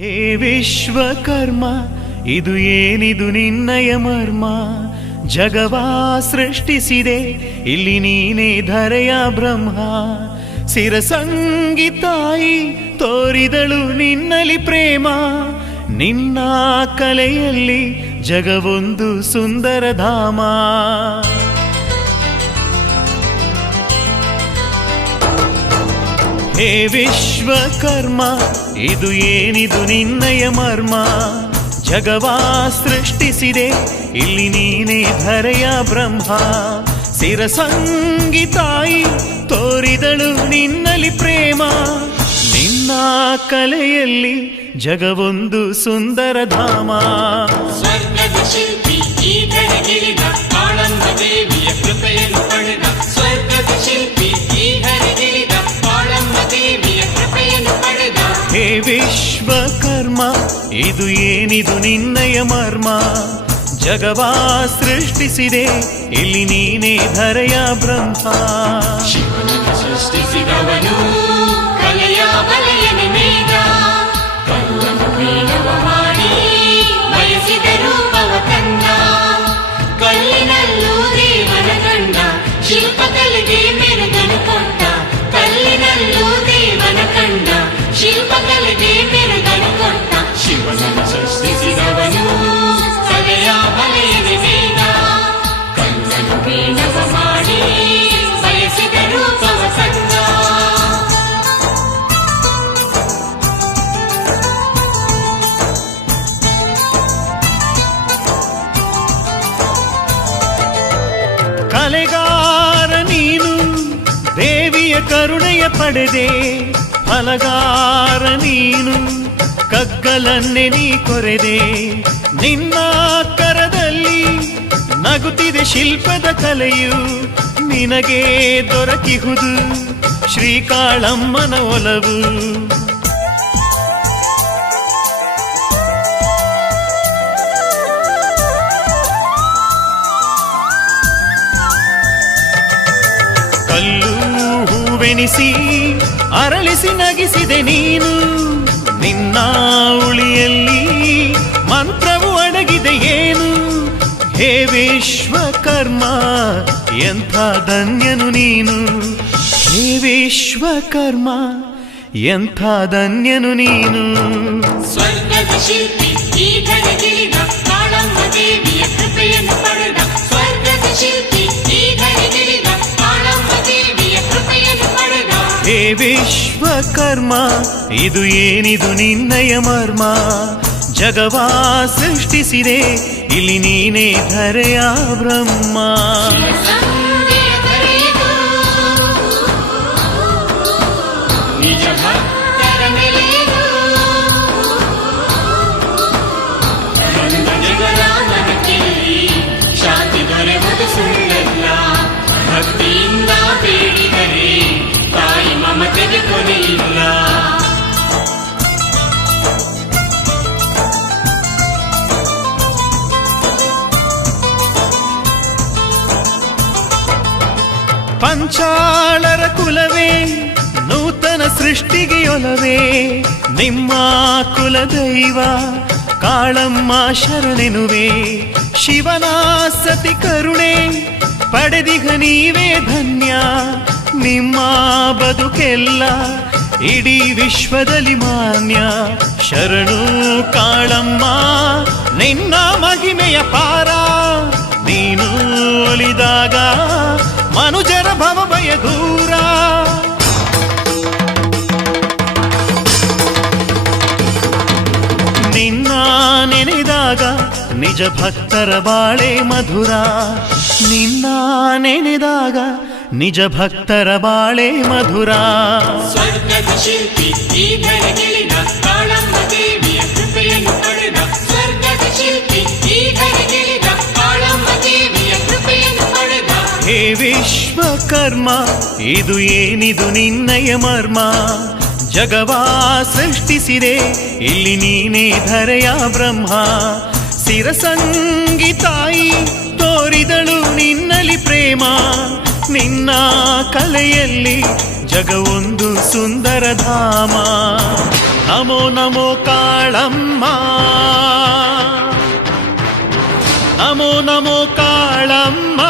ಹೇ ವಿಶ್ವಕರ್ಮ, ಇದು ಏನಿದು ನಿನ್ನಯ ಮರ್ಮ? ಜಗವಾ ಸೃಷ್ಟಿಸಿದೆ ಇಲ್ಲಿ ನೀನೇ ಧರೆಯ ಬ್ರಹ್ಮ. ಸಿರಸಂಗಿ ತಾಯಿ ತೋರಿದಳು ನಿನ್ನಲಿ ಪ್ರೇಮ. ನಿನ್ನ ಕಲೆಯಲ್ಲಿ ಜಗವೊಂದು ಸುಂದರ ಧಾಮ. ಹೇ ವಿಶ್ವಕರ್ಮ, ಇದು ಏನಿದು ನಿನ್ನಯ ಮರ್ಮ? ಜಗವಾ ಸೃಷ್ಟಿಸಿದೆ ಇಲ್ಲಿ ನೀನೇ ಧರೆಯ ಬ್ರಹ್ಮ. ಸಿರಸಂಗಿ ತಾಯಿ ತೋರಿದಳು ನಿನ್ನಲಿ ಪ್ರೇಮ. ನಿನ್ನ ಕಲೆಯಲ್ಲಿ ಜಗವೊಂದು ಸುಂದರ ಧಾಮ. ಸ್ವರ್ಗದ ಶಿಲ್ಪಿ ಈ ಧರೆಗಿಳಿದ ಕಾಳಮ್ಮ ದೇವಿಯ ಕೃಪೆಯನ್ನು ಪಡೆದ. ಸ್ವರ್ಗದ ಶಿಲ್ಪಿ ಈ ಧರೆಗಿಳಿದ ಕಾಳಮ್ಮ ದೇವಿಯ ಕೃಪೆಯನ್ನು ಪಡೆದ. ಹೇ ವಿಶ್ವಕರ್ಮ, ಇದು ಏನಿದು ನಿನ್ನಯ ಮರ್ಮ? ಜಗವಾ ಸೃಷ್ಟಿಸಿದೆ ಇಲ್ಲಿ ನೀನೇ ಧರೆಯ ಬ್ರಹ್ಮ. ಶಿವನನ್ನು ಸೃಷ್ಟಿಸಿದವನು ಕಲೆಯ ಬಲೆಯನ್ನು ನೇಯ್ದ. ಕಲ್ಲನ್ನು ಮೀನವ ಮಾಡಿ ಬಯಸಿದ ರೂಪವ ತಂದ. ಕಲ್ಲಿನಲ್ಲೂ ದೇವನ ಕಂಡ, ಶಿಲ್ಪಕಲೆಗೆ ಮೆರುಗನು ಕೊಟ್ಟ. ಕಲ್ಲಿನಲ್ಲೂ ದೇವನ ಕಂಡ, ಶಿಲ್ಪಕಲೆಗೆ ಮೆರುಗನು ಕೊಟ್ಟ. ಶಿವನನ್ನು ಸೃಷ್ಟಿಸಿದವನು ಕಲೆಯ ಬಲೆಯನ್ನು ನೇಯ್ದ. ಕಲ್ಲನ್ನು ಮೀನವ ಮಾಡಿ ಬಯಸಿದ ರೂಪವ ತಂದ. ಕಲೆಗಾರ ನೀನು ದೇವಿಯ ಕರುಣೆಯ ಪಡೆದೆ. ಫಲಗಾರ ನೀನು ಕಗ್ಗಲನ್ನೇ ನೀ ಕೊರೆದೆ. ನಿನ್ನ ಕರದಲ್ಲಿ ನಗುತ್ತಿದೆ ಶಿಲ್ಪದ ಕಲೆಯು. ನಿನಗೆ ದೊರಕಿಹುದು ಶ್ರೀಕಾಳಮ್ಮನ ಒಲವು. ಕಲ್ಲು ಹೂವೆನಿಸಿ ಅರಳಿಸಿ ನಗಿಸಿದೆ ನೀನು. ನಿನ್ನ ಉಳಿಯಲ್ಲಿ ಮಂತ್ರವು ಅಡಗಿದೆ ಏನು? ಹೇ ವಿಶ್ವಕರ್ಮ, ಎಂಥ ಧನ್ಯನು ನೀನು. ಹೇ ವಿಶ್ವಕರ್ಮ, ಎಂಥ ಧನ್ಯನು ನೀನು. ಸ್ವರ್ಗದ ಶಿಲ್ಪಿ ಈ ಧರೆಗಿಳಿದ ಕಾಳಮ್ಮ ದೇವಿಯ ಕೃಪೆಯನ್ನು ಪಡೆದ. ಸ್ವರ್ಗದ ಶಿಲ್ಪಿ ಈ ಧರೆಗಿಳಿದ ಕಾಳಮ್ಮ ದೇವಿಯ ಕೃಪೆಯನ್ನು ಪಡೆದ. ಹೇ ವಿಶ್ವಕರ್ಮ, ಇದು ಏನಿದು ನಿನ್ನಯ ಮರ್ಮ? ಜಗವಾ ಸೃಷ್ಟಿಸಿದೆ ಇಲ್ಲಿ ನೀನೇ ಧರೆಯ ಬ್ರಹ್ಮ. ಶಿರಸಂಗಿಯ ಧರೆಯಿದು ನಿಜ ಭಕ್ತರ ನೆಲೆಯಿದು. ಜಗರಾಮನ ಕೇಳಿ ಶಾಂತಿ ದೊರೆಯುವುದು ಸುಳ್ಳಲ್ಲ. ಭಕ್ತಿಯಿಂದ ಬೇಡಿದರೆ ತಾಯಿ ಮಮತೆಗೆ ಕೊನೆಯಿಲ್ಲ. ಪಂಚಾಳರ ಕುಲವೇ ನೂತನ ಸೃಷ್ಟಿಗೆ ಒಲವೇ. ನಿಮ್ಮ ಕುಲದೈವ ಕಾಳಮ್ಮ ಶರಣೆನುವೆ. ಶಿವನ ಸತಿ ಕರುಣೆ ಪಡೆದಿಗ ನೀವೇ ಧನ್ಯ. ನಿಮ್ಮ ಬದುಕೆಲ್ಲ ಇಡೀ ವಿಶ್ವದಲ್ಲಿ ಮಾನ್ಯ. ಶರಣು ಕಾಳಮ್ಮ, ನಿನ್ನ ಮಹಿಮೆಯ ಪಾರ. ನೀನು ಒಲಿದಾಗ ಮನುಜರ ಭವಭಯ ದೂರ. ನಿನ್ನ ನೆನೆದಾಗ ನಿಜ ಭಕ್ತರ ಬಾಳೆ ಮಧುರ. ನಿನ್ನ ನೆನೆದಾಗ ನಿಜ ಭಕ್ತರ ಬಾಳೆ ಮಧುರ. ಸ್ವರ್ಗದ ಶಿಲ್ಪಿ ಈ ಧರೆಗಿಳಿದ ಕಾಳಮ್ಮ ದೇವಿಯ ಕೃಪೆಯನ್ನು ಪಡೆದ. ಸ್ವರ್ಗದ ಶಿಲ್ಪಿ ಈ ಧರೆಗಿಳಿದ ಕಾಳಮ್ಮ ದೇವಿಯ ಕೃಪೆಯನ್ನು ಪಡೆದ. ಹೇ ವಿಶ್ವಕರ್ಮ, ಇದು ಏನಿದು ನಿನ್ನಯ ಮರ್ಮ? ಜಗವಾ ಸೃಷ್ಟಿಸಿದೆ ಇಲ್ಲಿ ನೀನೇ ಧರೆಯ ಬ್ರಹ್ಮ. ಸಿರಸಂಗಿ ತಾಯಿ ತೋರಿದಳು ನಿನ್ನಲಿ ಪ್ರೇಮ. ನಿನ್ನ ಕಲೆಯಲ್ಲಿ ಜಗವೊಂದು ಸುಂದರ ಧಾಮ. ನಮೋ ನಮೋ ಕಾಳಮ್ಮ, ನಮೋ ನಮೋ ಕಾಳಮ್ಮ.